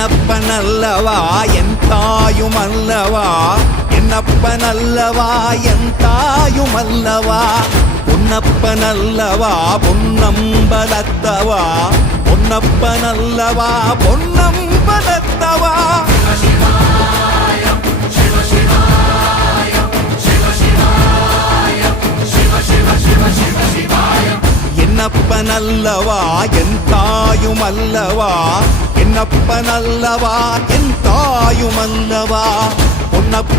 என்னப்பனல்லவா என் தாயுமல்லவா, என்னப்பனல்லவா என் தாயுமல்லவா, பொன்னப்பனல்லவா பொன்னம்பலத்தவா, பொன்னப்பனல்லவா பொன்னம்பலத்தவா. என்னப்பனல்லவா என் தாயுமல்லவா, என்னப்பனல்லவா என் தாயுமல்லவா, Ponnappa